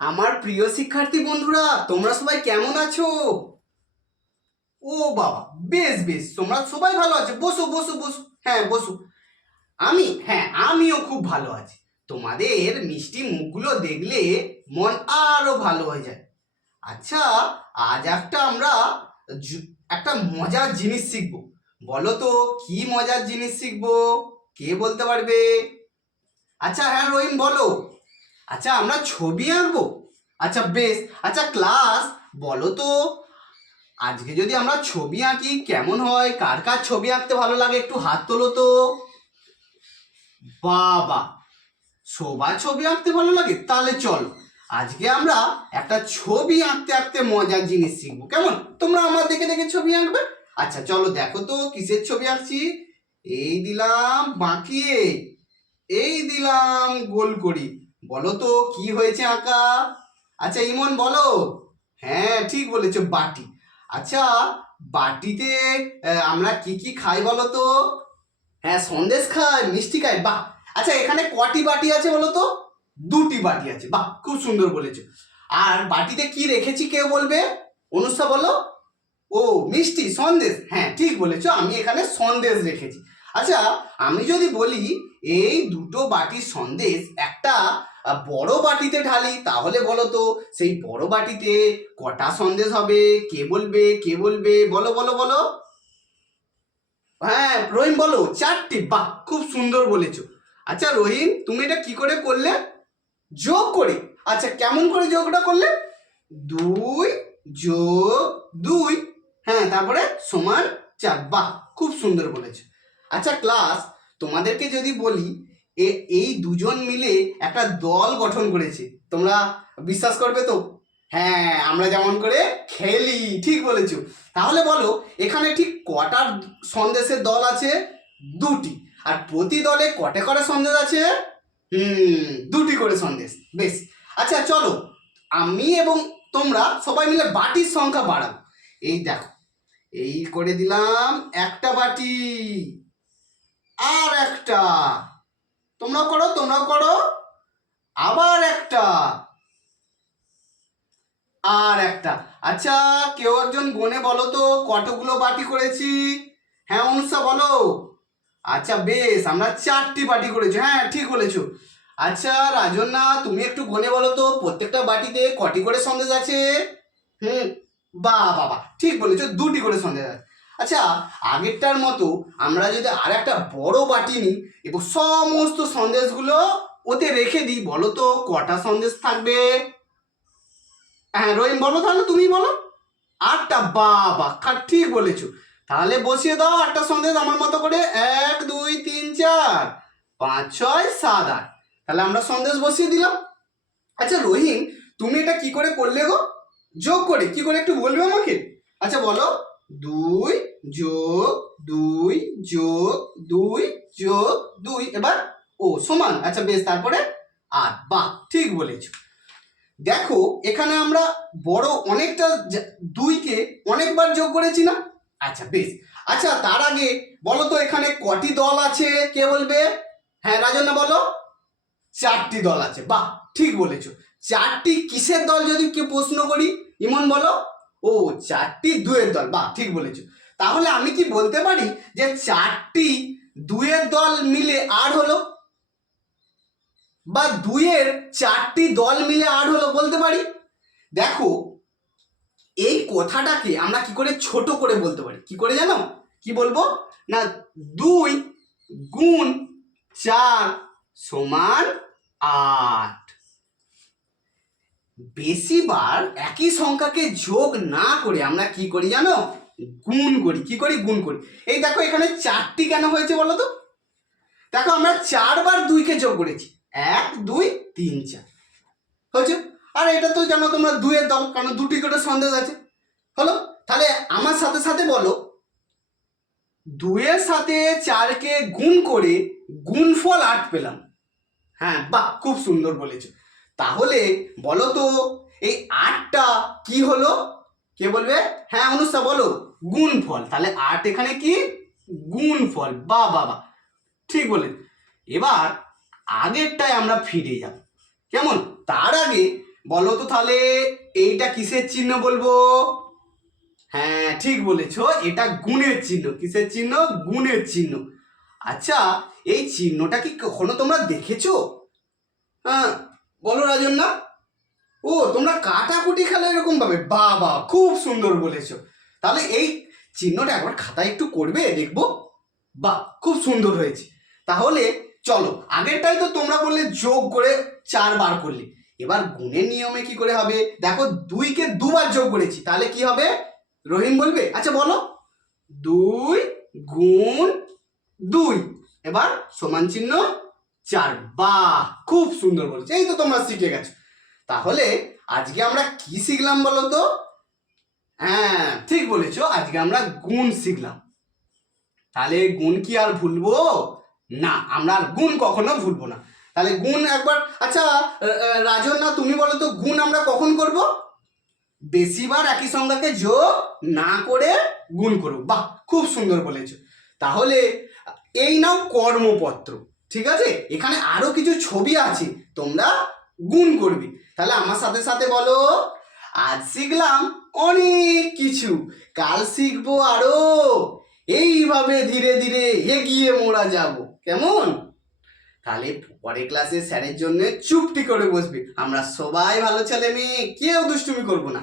আমার প্রিয় শিক্ষার্থী বন্ধুরা, তোমরা সবাই কেমন আছো? ও বাবা, বেশ বেশ, তোমরা সবাই ভালো আছো। বসো বসো বসো, হ্যাঁ বসো। আমিও খুব ভালো আছি। তোমাদের মিষ্টি মুখগুলো দেখলে মন আরো ভালো হয়ে যায়। আচ্ছা, আজ আমরা একটা মজার জিনিস শিখবো। বলো তো কি মজার জিনিস শিখবো? কে বলতে পারবে? আচ্ছা হ্যাঁ রহিম বলো। আচ্ছা আমরা ছবি আঁকবো। আচ্ছা বেশ। আচ্ছা ক্লাস, বলো তো আজকে যদি আমরা ছবি আঁকি কেমন হয়? কার কার ছবি আঁকতে ভালো লাগে একটু হাত তোলো তো। বাবা, সবার ছবি আঁকতে ভালো লাগে? তাহলে চলো আজকে আমরা একটা ছবি আঁকতে আঁকতে মজার জিনিস শিখবো। কেমন? তোমরা আমার দেখে দেখে ছবি আঁকবে। আচ্ছা চলো, দেখো তো কিসের ছবি আঁকছি। এই দিলাম বাঁকিয়ে, এই দিলাম গোল করি। বলো তো কি হয়েছে আঁকা? আচ্ছা ইমন বলো। হ্যাঁ ঠিক বলেছো, বাটি। আচ্ছা বাটিতে আমরা কি কি খাই বলো তো? হ্যাঁ সন্দেশ খাই, মিষ্টি খাই। বাহ। আচ্ছা এখানে কটি বাটি আছে বলো তো? দুটি বাটি আছে। বাহ, খুব সুন্দর বলেছো। আর বাটিতে কি রেখেছি কেউ বলবে? অনুষ্কা বলো। ও মিষ্টি, সন্দেশ। হ্যাঁ ঠিক বলেছো, আমি এখানে সন্দেশ রেখেছি। আচ্ছা আমি যদি বলি এই দুটো বাটির সন্দেশ একটা বড় বাটিতে ঢালি, তাহলে বলো তো সেই বড় বাটিতে কটা সন্দেশ হবে? কে বলবে? কে বলবে? বলো বলো বলো। হ্যাঁ রহিম বলো, চারটি। বাহ, খুব সুন্দর বলেছো। আচ্ছা রহিম, তুমি এটা কি করে করলে? যোগ করে। আচ্ছা কেমন করে যোগটা করলে? 2 + 2, হ্যাঁ তারপরে সমান 4। বাহ, খুব সুন্দর বলেছো। আচ্ছা ক্লাস, তোমাদেরকে যদি বলি এই দুজন মিলে একটা দল গঠন করেছে, তোমরা বিশ্বাস করবে তো? হ্যাঁ আমরা যেমন করে খেলি, ঠিক বলেছো। তাহলে বলো এখানে ঠিক কটা সন্দেশের দল আছে? দুটি। আর প্রতি দলে কটা করে সন্দেশ আছে? দুটি করে সন্দেশ। বেশ। আচ্ছা চলো, আমি এবং তোমরা সবাই মিলে বাটির সংখ্যা বাড়াবো। এই দেখো, এই করে দিলাম একটা বাটি, আর একটা। তোমরাও করো, তোমরাও করো। আবার একটা, আর একটা। আচ্ছা কেউ একজন গনে বলো তো কতগুলো বাটি করেছি? হ্যাঁ অনুষা বলো। আচ্ছা বেশ, আমরা 4টি বাটি করেছি। হ্যাঁ ঠিক বলেছো। আচ্ছা রাজন্না, তুমি একটু গনে বলো তো প্রত্যেকটা বাটিতে কটি করে সন্দেশ আছে? হুম, বাহ বাবা, ঠিক বলেছো, দুটি করে সন্দেশ আছে। আচ্ছা আগেরটার মতো আমরা যদি আর একটা বড় বাটি নিই এবং সমস্ত সন্দেশগুলো ওতে রেখে দিই, বলো তো কটা সন্দেশ থাকবে? হ্যাঁ রহিম বলো, তাহলে তুমি বলো। 8টা। বাবা, ঠিক বলেছো। তাহলে বসিয়ে দাও 8টা সন্দেশ আমার মতো করে। 1 2 3 4 5 6 7 8। তাহলে আমরা সন্দেশ বসিয়ে দিলাম। আচ্ছা রহিম, তুমি এটা কি করে করলে গো? যোগ করে কি করে একটু বলবে আমাকে? আচ্ছা বলো। 2 + 2 + 2 + 2, এবার ও সমান। আচ্ছা বেশ, তারপরে 8। বাহ, ঠিক বলেছো। দেখো এখানে আমরা বড় অনেকটা 2কে অনেকবার যোগ করেছি না? আচ্ছা বেশ। আচ্ছা তার আগে বলো তো এখানে কটি দল আছে? কে বলবে? হ্যাঁ রাজন্না বলো। 4টি দল আছে। বাহ, ঠিক বলেছো। 4টি কিসের দল যদি কেউ প্রশ্ন করি? ইমন বলো। ও 4টি দুয়ের দল। বাহ, ঠিক বলেছো। তাহলে আমি কি বলতে পারি যে 4টি দুয়ের দল মিলে আর হলো, বা 2-এর 4টি দল মিলে আর হলো, বলতে পারি? দেখো এই কথাটাকে আমরা কি করে ছোট করে বলতে পারি? কি করে জানো? কি বলবো না, 2 × 4 = 8। বেশিবার একই সংখ্যাকে যোগ না করে আমরা কি করি জানো? গুণ করি। কি করি? গুণ করি। এই দেখো এখানে 4টি কেন হয়েছে বলো তো? দেখো আমরা 4বার 2কে যোগ করেছি। 1 2 3 4 হয়েছে। আর এটা তো জানো তোমরা 2-এর দল, কারণ 2টি করে সন্দেশ আছে। হলো। তাহলে আমার সাথে সাথে বলো, 2-এর সাথে 4কে গুণ করে গুণফল 8 পেলাম। হ্যাঁ বাহ, খুব সুন্দর বলেছো। তাহলে বলো তো এই 8টা কি হলো? কে বলবে? হ্যাঁ অনুষ্কা বলো। গুণফল। তাহলে 8 এখানে কি? গুণফল। বাহ বাবা, ঠিক বলে। এবার আগেরটায় আমরা ফিরে যাব। কেমন? তার আগে বলো তো তাহলে এইটা কিসের চিহ্ন বলবো? হ্যাঁ ঠিক বলেছো, এটা গুণের চিহ্ন। কিসের চিহ্ন? গুণের চিহ্ন। আচ্ছা, এই চিহ্নটা কি কখনো তোমরা দেখেছো? হ্যাঁ, বলো রাজন্যা। ও, তোমরা কাটাকুটি খেলো এরকম ভাবে? বাহ বাহ, খুব সুন্দর বলেছো। তাহলে এই চিহ্নটা একবার খাতায় একটু করবে, দেখবো। বাহ, খুব সুন্দর হয়েছে। তাহলে চলো, আগেরটাই তো তোমরা বললে যোগ করে 4 বার করলে, এবার গুণের নিয়মে কি করে হবে? দেখো, 2কে 2বার যোগ করেছি, তাহলে কি হবে? রহিম বলবে? আচ্ছা বলো। 2 গুণ 2, এবার সমান চিহ্ন 4। বাহ, খুব সুন্দর বলেছো, এই তো তোমরা শিখে গেছো। তাহলে আজকে আমরা কি শিখলাম বলো তো? হ্যাঁ ঠিক বলেছো, আজকে আমরা গুণ শিখলাম। তাহলে গুণ কি আর ভুলবো? না, আমরা আর গুণ কখনো ভুলবো না। তাহলে গুণ একবার, আচ্ছা রাজন, না তুমি বলো তো, গুণ আমরা কখন করব? বেশিবার একই সংখ্যাকে যোগ না করে গুণ করব। বাহ, খুব সুন্দর বলেছো। তাহলে এই নাও কর্মপত্র, ঠিক আছে? এখানে আরো কিছু ছবি আছে, তোমরা গুণ করবে। তাহলে আমার সাথে সাথে বলো, আজ শিখলাম অনেক কিছু, কাল শিখবো আরো, এইভাবে ধীরে ধীরে এগিয়ে মোড়া যাব। কেমন? তাহলে পরের ক্লাসে স্যারের জন্য চুপটি করে বসবি। আমরা সবাই ভালো ছেলে মেয়ে, কেউ দুষ্টুমি করবো না।